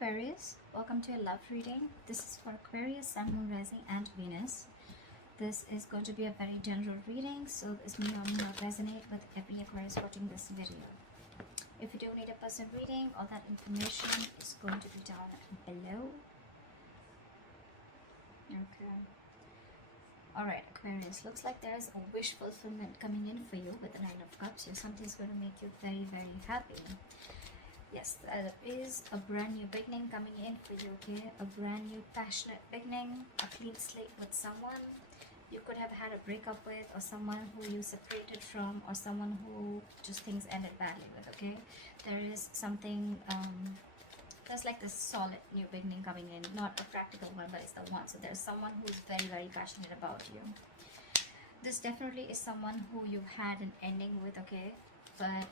Aquarius, welcome to your love reading. This is for Aquarius, Sun, Moon, Rising and Venus. This is going to be a very general reading, so this may or may not resonate with every Aquarius watching this video. If you do need a personal reading, all that information is going to be down below. Okay. Alright, Aquarius, looks like there is a wish fulfillment coming in for you with the Nine of Cups here. Something's going to make you very, very happy. Yes, there is a brand new beginning coming in for you, okay? A brand new passionate beginning, a clean slate with someone you could have had a breakup with, or someone who you separated from, or someone who just things ended badly with, okay? There is something, there's like this solid new beginning coming in, not a practical one, but it's the one. So there's someone who's very, very passionate about you. This definitely is someone who you've had an ending with, okay? But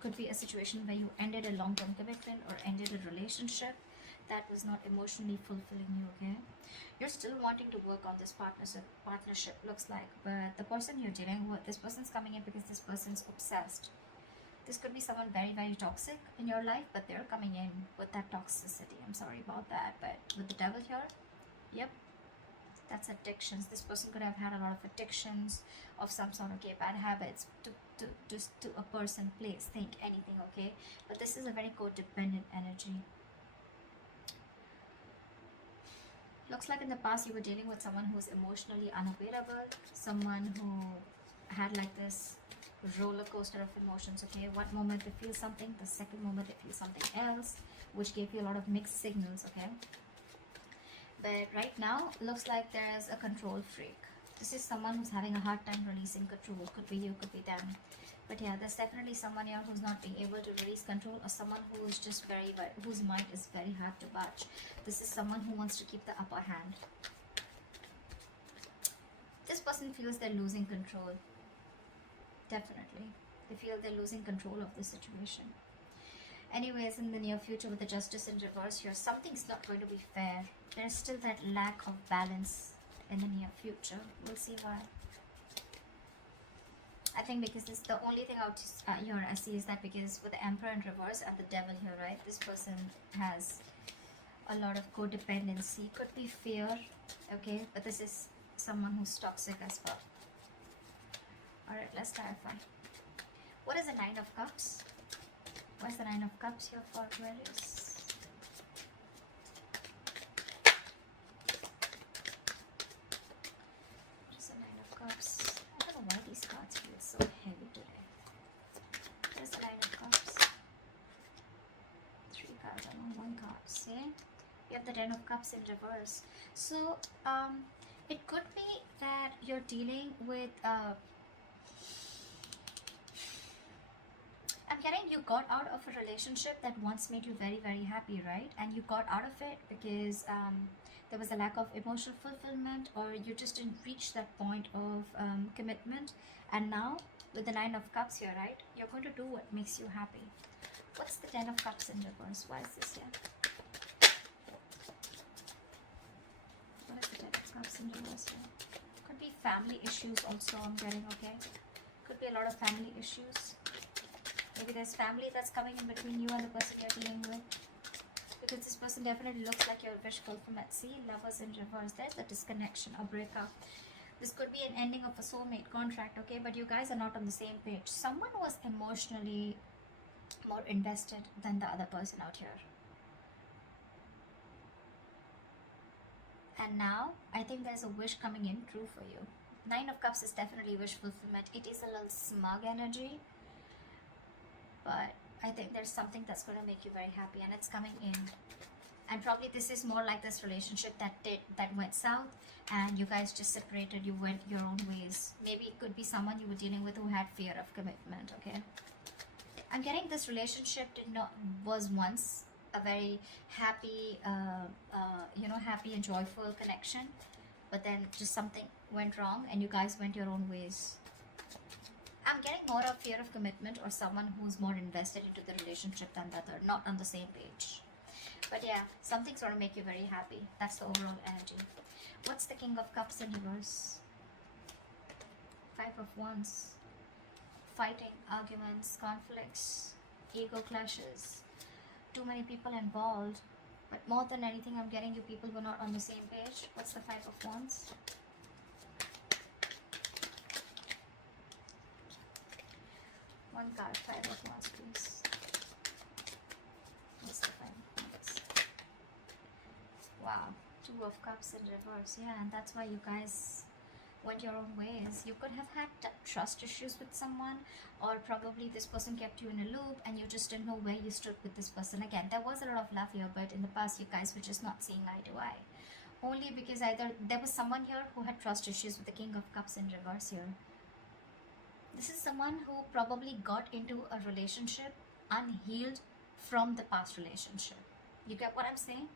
could be a situation where you ended a long-term commitment or ended a relationship that was not emotionally fulfilling you, okay? You're still wanting to work on this partnership looks like, but the person you're dealing with, this person's coming in because this person's obsessed. This could be someone very, very toxic in your life, but they're coming in with that toxicity. I'm sorry about that, but with the devil here, yep, that's addictions. This person could have had a lot of addictions of some sort, okay? Bad habits to a person, place, think, anything, okay? But this is a very codependent energy. Looks like in the past you were dealing with someone who's emotionally unavailable, someone who had like this roller coaster of emotions, okay? One moment they feel something, the second moment they feel something else, which gave you a lot of mixed signals, okay? But right now, looks like there's a control freak. This is someone who's having a hard time releasing control. Could be you, could be them. But yeah, there's definitely someone here who's not being able to release control, or someone who is just whose mind is very hard to budge. This is someone who wants to keep the upper hand. This person feels they're losing control. Definitely. They feel they're losing control of the situation. Anyways, in the near future with the Justice in reverse here, something's not going to be fair. There's still that lack of balance in the near future. We'll see why. I think because this, the only thing out here I see is that because with the Emperor in reverse and the Devil here, right, this person has a lot of codependency. Could be fear, okay, but this is someone who's toxic as well. Alright, let's clarify. What is the Nine of Cups? What's the Nine of Cups here for Aquarius? What is the Nine of Cups? I don't know why these cards feel so heavy today. What is the Nine of Cups? 3 cards on 1 card. See? You have the Ten of Cups in reverse. So, it could be that you're dealing with I'm getting you got out of a relationship that once made you very, very happy, right? And you got out of it because there was a lack of emotional fulfillment, or you just didn't reach that point of commitment. And now, with the Nine of Cups here, right? You're going to do what makes you happy. What's the Ten of Cups in reverse? Why is this here? What is the Ten of Cups in reverse here? Could be family issues also, I'm getting, okay? Could be a lot of family issues. Maybe there's family that's coming in between you and the person you're dealing with. Because this person definitely looks like your wish fulfillment. See, Lovers in reverse. There's a disconnection, a breakup. This could be an ending of a soulmate contract, okay? But you guys are not on the same page. Someone was emotionally more invested than the other person out here. And now, I think there's a wish coming in true for you. Nine of Cups is definitely wish fulfillment. It is a little smug energy. But I think there's something that's going to make you very happy, and it's coming in. And probably this is more like this relationship that went south, and you guys just separated, you went your own ways. Maybe it could be someone you were dealing with who had fear of commitment, okay? I'm getting this relationship was once a very happy, happy and joyful connection, but then just something went wrong and you guys went your own ways. I'm getting more of fear of commitment, or someone who's more invested into the relationship than the other, not on the same page. But yeah, something's going to make you very happy. That's the overall energy. What's the King of Cups in reverse? 5 of Wands. Fighting, arguments, conflicts, ego clashes, too many people involved. But more than anything, I'm getting you people who are not on the same page. What's the Five of Wands? One card, Five of Wands, please. What's the Five of Wands? Wow, Two of Cups in reverse. Yeah, and that's why you guys went your own ways. You could have had trust issues with someone, or probably this person kept you in a loop and you just didn't know where you stood with this person. Again, there was a lot of love here, but in the past you guys were just not seeing eye to eye. Only because either there was someone here who had trust issues with the King of Cups in reverse here. This is someone who probably got into a relationship unhealed from the past relationship. You get what I'm saying?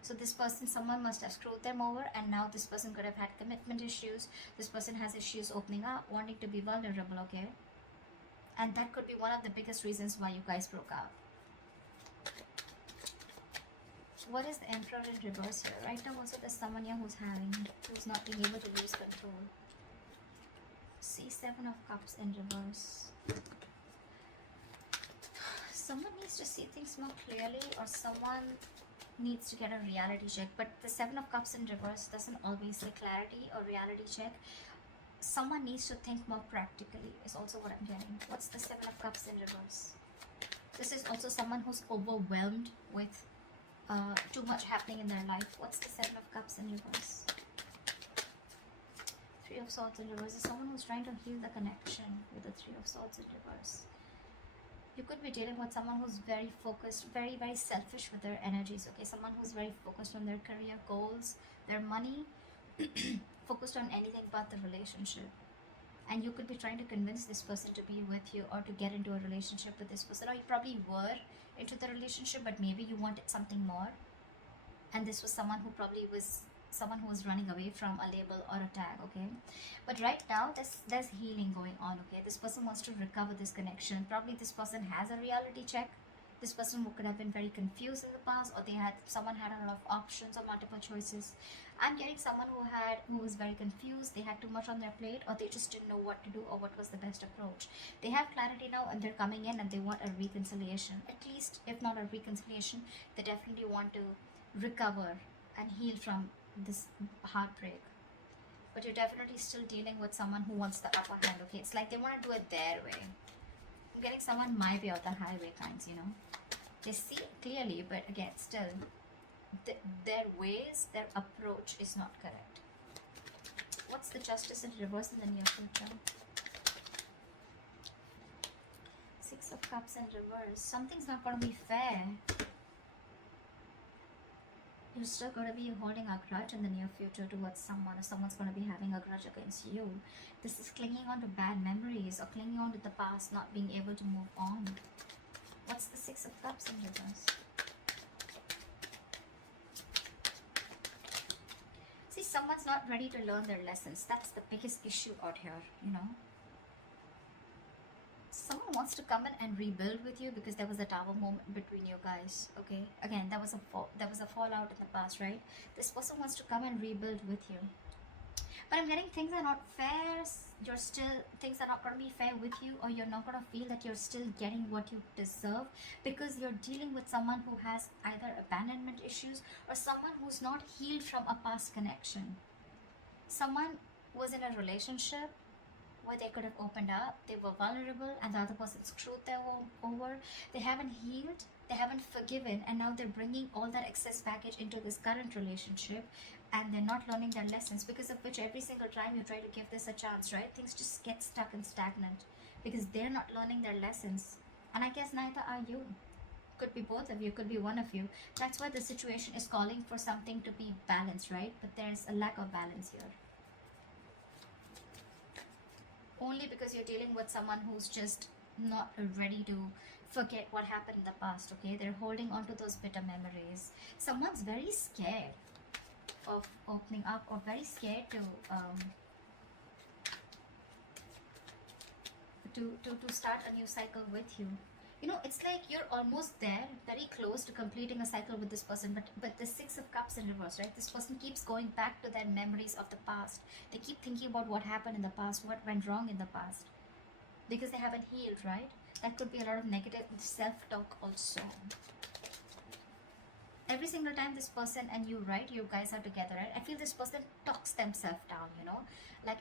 So this person, someone must have screwed them over, and now this person could have had commitment issues. This person has issues opening up, wanting to be vulnerable, okay? And that could be one of the biggest reasons why you guys broke up. What is the Emperor in reverse here? Right now also there's someone here who's not being able to lose control. See, Seven of Cups in reverse. Someone needs to see things more clearly, or someone needs to get a reality check. But the Seven of Cups in reverse doesn't always say clarity or reality check. Someone needs to think more practically is also what I'm getting. What's the Seven of Cups in reverse? This is also someone who's overwhelmed with too much happening in their life. What's the Seven of Cups in reverse? Three of Swords in reverse is someone who's trying to heal the connection with the Three of Swords in reverse. You could be dealing with someone who's very focused, very, very selfish with their energies, okay? Someone who's very focused on their career goals, their money, focused on anything but the relationship. And you could be trying to convince this person to be with you or to get into a relationship with this person. Or you probably were into the relationship, but maybe you wanted something more. And this was someone who probably was someone who was running away from a label or a tag, okay? But right now there's healing going on, okay? This person wants to recover this connection. Probably this person has a reality check. This person who could have been very confused in the past, or someone had a lot of options or multiple choices. I'm getting someone who was very confused. They had too much on their plate, or they just didn't know what to do or what was the best approach. They have clarity now, and they're coming in and they want a reconciliation. At least, if not a reconciliation, they definitely want to recover and heal from this heartbreak. But you're definitely still dealing with someone who wants the upper hand, okay? It's like they want to do it their way. I'm getting someone my way or the highway kinds, you know? They see it clearly, but again, still, their ways, their approach is not correct. What's the Justice in reverse in the near future? Six of Cups in reverse. Something's not going to be fair. You're still going to be holding a grudge in the near future towards someone, or someone's going to be having a grudge against you. This is clinging on to bad memories or clinging on to the past, not being able to move on. What's the Six of Cups in reverse? See, someone's not ready to learn their lessons. That's the biggest issue out here, you know. Someone wants to come in and rebuild with you because there was a tower moment between you guys, okay? Again, there was a fallout in the past, right? This person wants to come and rebuild with you. But I'm getting things are not fair. Things are not going to be fair with you, or you're not going to feel that you're still getting what you deserve, because you're dealing with someone who has either abandonment issues or someone who's not healed from a past connection. Someone was in a relationship where they could have opened up, they were vulnerable, and the other person screwed them over. They haven't healed, they haven't forgiven, and now they're bringing all that excess baggage into this current relationship, and they're not learning their lessons, because of which every single time you try to give this a chance, right, things just get stuck and stagnant because they're not learning their lessons. And I guess neither are you. Could be both of you, could be one of you. That's why the situation is calling for something to be balanced, right? But there's a lack of balance here. Only because you're dealing with someone who's just not ready to forget what happened in the past, okay? They're holding on to those bitter memories. Someone's very scared of opening up, or very scared to start a new cycle with you. You know, it's like you're almost there, very close to completing a cycle with this person, but the Six of Cups in reverse, right? This person keeps going back to their memories of the past. They keep thinking about what happened in the past, what went wrong in the past, because they haven't healed, right? That could be a lot of negative self-talk also. every single time this person and you, right, you guys are together, right, I feel this person talks themselves down, you know, like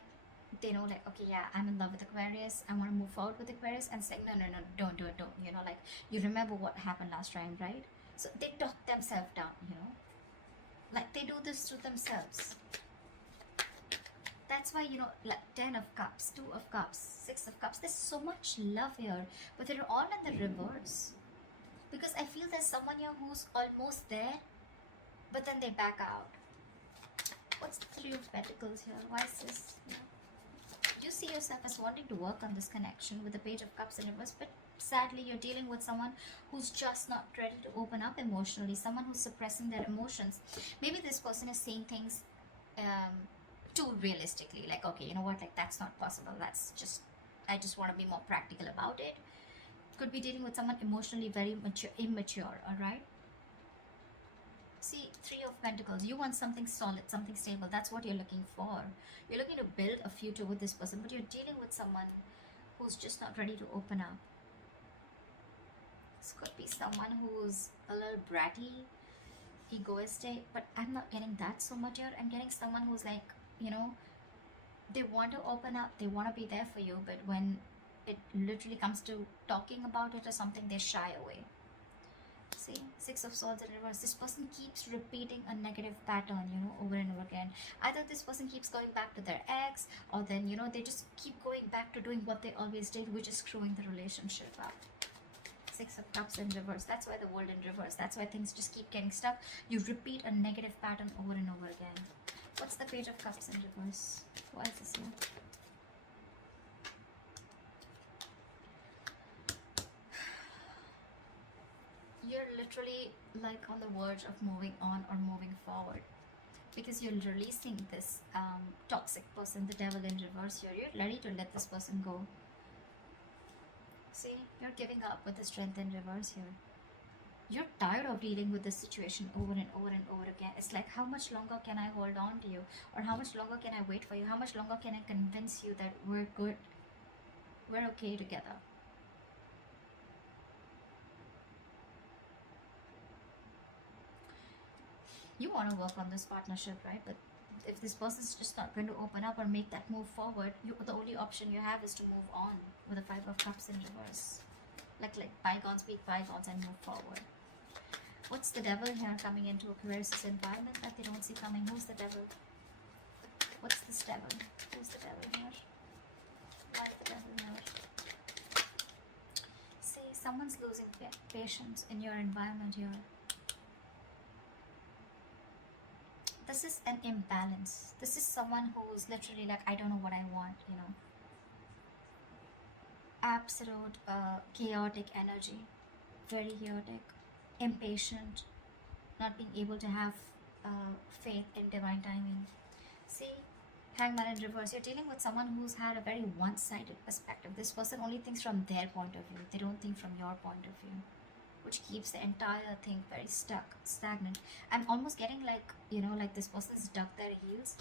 they know, like, okay, yeah, I'm in love with Aquarius, I want to move forward with Aquarius, and it's like, no, no, no, don't do it, don't, you know, like, you remember what happened last time, right? So they talk themselves down, you know, like they do this to themselves. That's why, you know, like 10 of cups, 2 of cups, 6 of cups, there's so much love here, but they're all in the reverse, because I feel there's someone here who's almost there, but then they back out. What's the 3 of Pentacles here? Why is this? You know, you see yourself as wanting to work on this connection with the Page of Cups in reverse, but sadly you're dealing with someone who's just not ready to open up emotionally, someone who's suppressing their emotions. Maybe this person is saying things too realistically, like, okay, you know what, like, that's not possible, that's just, I just want to be more practical about it. Could be dealing with someone emotionally very immature, all right? See, 3 of Pentacles, you want something solid, something stable. That's what you're looking for. You're looking to build a future with this person, but you're dealing with someone who's just not ready to open up. This could be someone who's a little bratty, egoistic, but I'm not getting that so much here. I'm getting someone who's like, you know, they want to open up, they want to be there for you, but when it literally comes to talking about it or something, they shy away. See, 6 of Swords in reverse. This person keeps repeating a negative pattern, you know, over and over again. Either this person keeps going back to their ex, or then, you know, they just keep going back to doing what they always did, which is screwing the relationship up. 6 of Cups in reverse. That's why the World in reverse. That's why things just keep getting stuck. You repeat a negative pattern over and over again. What's the Page of Cups in reverse? Why is this here? You're literally like on the verge of moving on or moving forward, because you're releasing this toxic person, the Devil in reverse here. You're ready to let this person go. See, you're giving up with the Strength in reverse here. You're tired of dealing with this situation over and over and over again. It's like, how much longer can I hold on to you? Or how much longer can I wait for you? How much longer can I convince you that we're good, we're okay together? You want to work on this partnership, right? But if this person's just not going to open up or make that move forward, the only option you have is to move on with the 5 of Cups in reverse. Like bygones be bygones and move forward. What's the Devil here coming into Aquarius' environment that they don't see coming? Who's the Devil? What's this Devil? Who's the Devil here? Why is the Devil here? See, someone's losing patience in your environment here. This is an imbalance. This is someone who's literally like, I don't know what I want, you know. Absolute chaotic energy. Very chaotic. Impatient. Not being able to have faith in divine timing. See, Hangman in reverse. You're dealing with someone who's had a very one-sided perspective. This person only thinks from their point of view. They don't think from your point of view, which keeps the entire thing very stuck, stagnant. I'm almost getting like, you know, like this person's dug their heels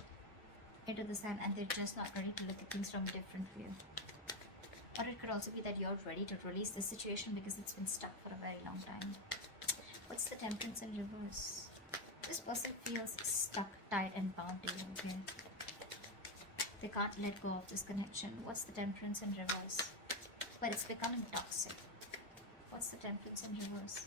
into the sand and they're just not ready to look at things from a different view. Or it could also be that you're ready to release this situation because it's been stuck for a very long time. What's the Temperance in reverse? This person feels stuck, tied and bound to you, okay? They can't let go of this connection. What's the Temperance in reverse? But it's becoming toxic. What's the Temperance in reverse?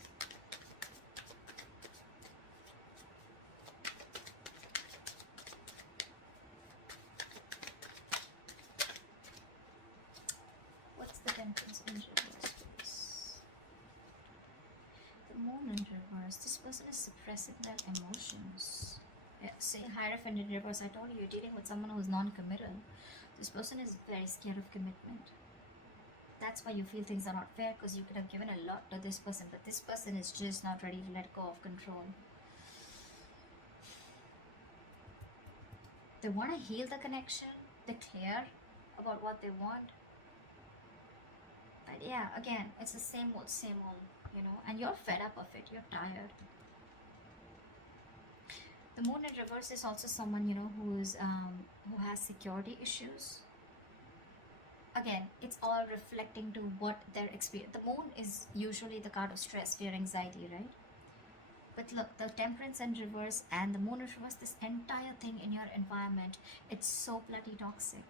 What's the Temperance in reverse, please? The Moon in reverse. This person is suppressing their emotions. Yeah, say Hierophant in reverse. I told you, you're dealing with someone who's non-committal. This person is very scared of commitment. That's why you feel things are not fair, because you could have given a lot to this person, but this person is just not ready to let go of control. They want to heal the connection. They're clear about what they want. But yeah, again, it's the same old, you know, and you're fed up of it. You're tired. The Moon in reverse is also someone, you know, who has security issues. Again, it's all reflecting to what their experience. The Moon is usually the card of stress, fear, anxiety, right? But look, the temperance in reverse and the moon in reverse, this entire thing in your environment, it's so bloody toxic.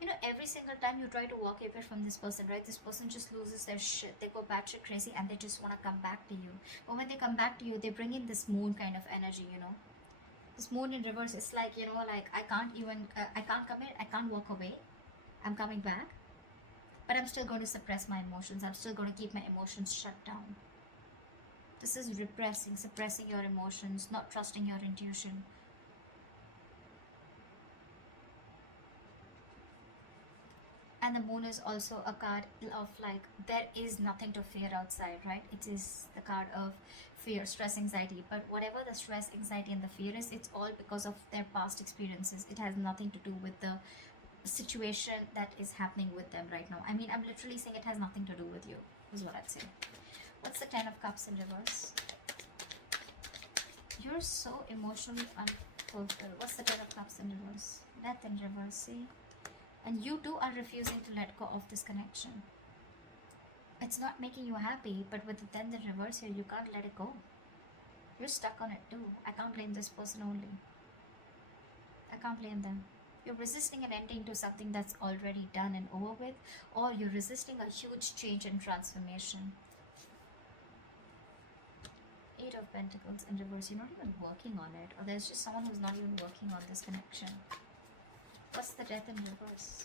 You know, every single time you try to walk away from this person, right, this person just loses their shit. They go batshit crazy and they just want to come back to you. But when they come back to you, they bring in this moon kind of energy, you know. This moon in reverse is like, you know, like I can't even, I can't commit, I can't walk away. I'm coming back. But I'm still going to suppress my emotions. I'm still going to keep my emotions shut down. This is repressing, suppressing your emotions, not trusting your intuition. And the moon is also a card of like, there is nothing to fear outside, right? It is the card of fear, stress, anxiety. But whatever the stress, anxiety, and the fear is, it's all because of their past experiences. It has nothing to do with the situation that is happening with them right now. I mean, I'm literally saying it has nothing to do with you, is what I'd say. What's the Ten of Cups in reverse? You're so emotionally unfulfilled. What's the Ten of Cups in reverse? Death in reverse, see? And you too are refusing to let go of this connection. It's not making you happy, but with the 10 in reverse here, you can't let it go. You're stuck on it too. I can't blame this person only. I can't blame them. You're resisting an ending to something that's already done and over with, or you're resisting a huge change and transformation. 8 of Pentacles in reverse. You're not even working on it, or there's just someone who's not even working on this connection. What's the Death in reverse?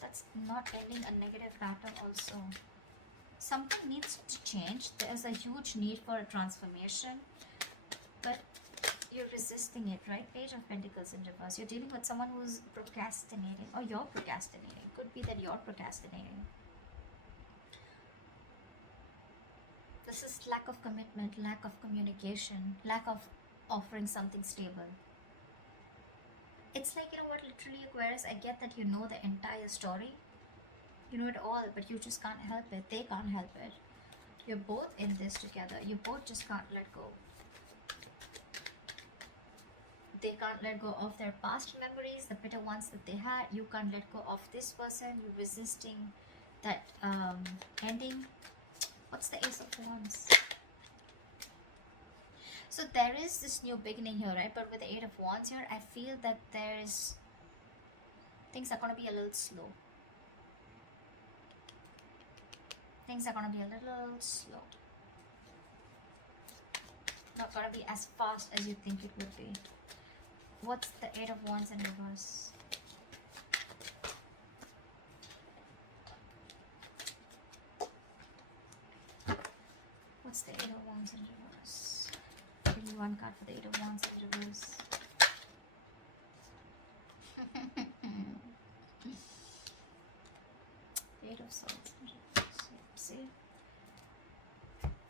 That's not ending a negative pattern also. Something needs to change. There's a huge need for a transformation, but you're resisting it, right? Page of Pentacles in reverse. You're dealing with someone who's procrastinating, or you're procrastinating. Could be that you're procrastinating. This is lack of commitment, lack of communication, lack of offering something stable. It's like, you know what, literally, Aquarius, I get that you know the entire story. You know it all, but you just can't help it. They can't help it. You're both in this together. You both just can't let go. They can't let go of their past memories, the bitter ones that they had. You can't let go of this person. You're resisting that ending. What's the Ace of Wands? So there is this new beginning here, right? But with the 8 of Wands here, I feel that things are going to be a little slow. Things are going to be a little slow. Not going to be as fast as you think it would be. What's the 8 of Wands in reverse? What's the 8 of Wands in reverse? Give me one card for the 8 of Wands in reverse. The 8 of Swords in reverse. See?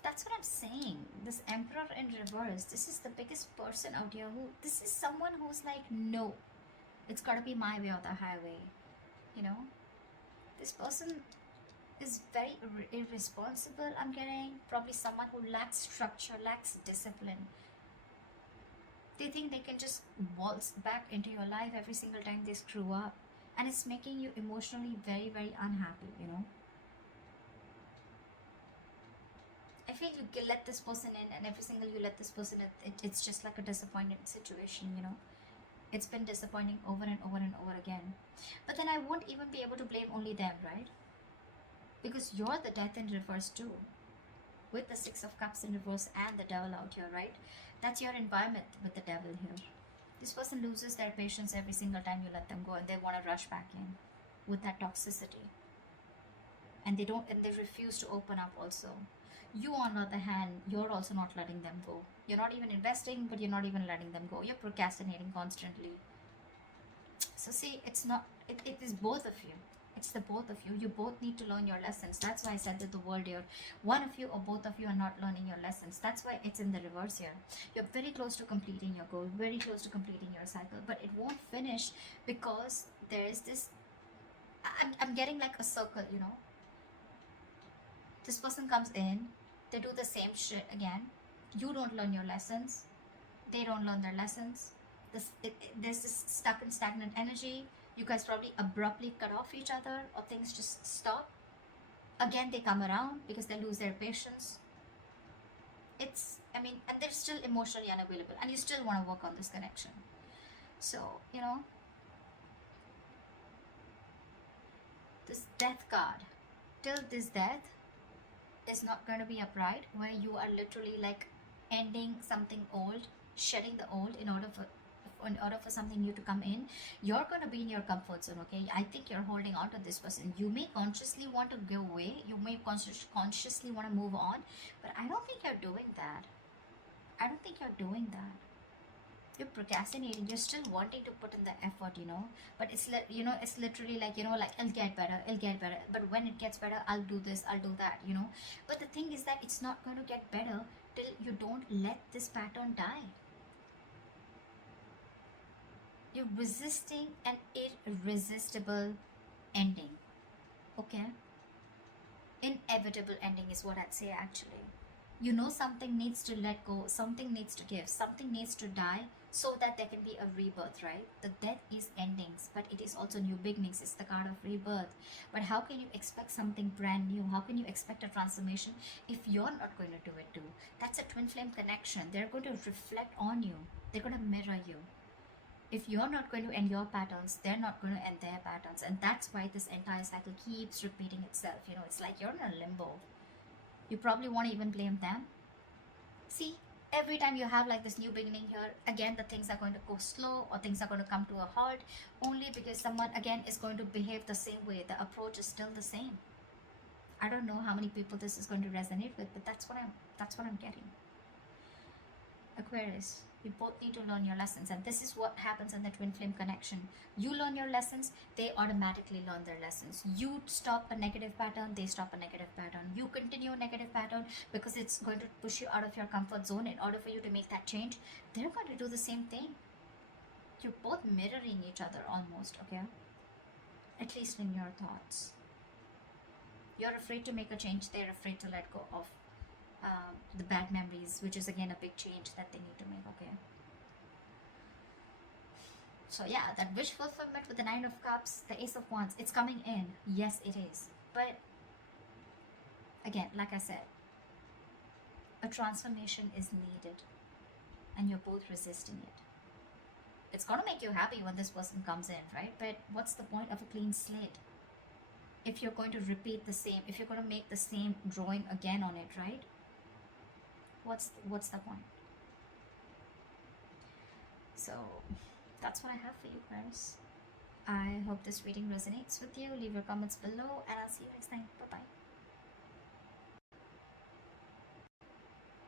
That's what I'm saying. This Emperor in reverse, this is the biggest person out here who, this is someone who's like, no, it's gotta be my way or the highway. You know? This person is very irresponsible, I'm getting. Probably someone who lacks structure, lacks discipline. They think they can just waltz back into your life every single time they screw up. And it's making you emotionally very, very unhappy, you know. I feel you let this person in, and every single you let this person in, it's just like a disappointing situation, you know. It's been disappointing over and over and over again. But then I won't even be able to blame only them, right? Because you're the Death in reverse too. With the 6 of Cups in reverse and the Devil out here, right? That's your environment with the Devil here. This person loses their patience every single time you let them go, and they want to rush back in with that toxicity. And they refuse to open up also. You, on the other hand, you're also not letting them go. You're not even investing, but you're not even letting them go. You're procrastinating constantly. So see, it is both of you. It's the both of you. You both need to learn your lessons. That's why I said that the world here, one of you or both of you are not learning your lessons. That's why it's in the reverse here. You're very close to completing your goal, very close to completing your cycle, but it won't finish because there is this, I'm getting like a circle, you know. This person comes in, they do the same shit again. You don't learn your lessons. They don't learn their lessons. There's this stuck and stagnant energy. You guys probably abruptly cut off each other, or things just stop. Again, they come around because they lose their patience. It's, I mean, and they're still emotionally unavailable, and you still want to work on this connection. So, you know, this death card, till this death is not going to be upright, where you are literally like ending something old, shedding the old in order for something new to come in. You're going to be in your comfort zone, okay? I think you're holding on to this person. You may consciously want to go away, you may consciously want to move on, but I don't think you're doing that. I don't think you're doing that. You're procrastinating. You're still wanting to put in the effort, you know, but it's you know, it's literally like, you know, like, it'll get better, it'll get better, but when it gets better, I'll do this, I'll do that, you know. But the thing is that it's not going to get better till you don't let this pattern die. You're resisting an irresistible ending, okay? Inevitable ending is what I'd say, actually. You know, something needs to let go, something needs to give, something needs to die, so that there can be a rebirth, right? The death is endings, but it is also new beginnings. It's the card of rebirth. But how can you expect something brand new? How can you expect a transformation if you're not going to do it too? That's a twin flame connection. They're going to reflect on you, they're going to mirror you. If you're not going to end your patterns, they're not going to end their patterns. And that's why this entire cycle keeps repeating itself. You know, it's like you're in a limbo. You probably won't even blame them. See, every time you have like this new beginning here, again, the things are going to go slow, or things are going to come to a halt, only because someone again is going to behave the same way. The approach is still the same. I don't know how many people this is going to resonate with, but that's what I'm getting. Aquarius, you both need to learn your lessons, and this is what happens in the twin flame connection. You learn your lessons, they automatically learn their lessons. You stop a negative pattern, they stop a negative pattern. You continue a negative pattern because it's going to push you out of your comfort zone. In order for you to make that change, they're going to do the same thing. You're both mirroring each other almost, okay? At least in your thoughts. You're afraid to make a change, they're afraid to let go of the bad memories, which is again a big change that they need to make, okay? So yeah, that wish fulfillment with the Nine of Cups, the Ace of Wands, it's coming in. Yes, it is. But again, like I said, a transformation is needed, and you're both resisting it. It's gonna make you happy when this person comes in, right? But what's the point of a clean slate if you're going to repeat the same, if you're going to make the same drawing again on it, right? What's the point? So that's what I have for you guys. I hope this reading resonates with you. Leave your comments below, and I'll see you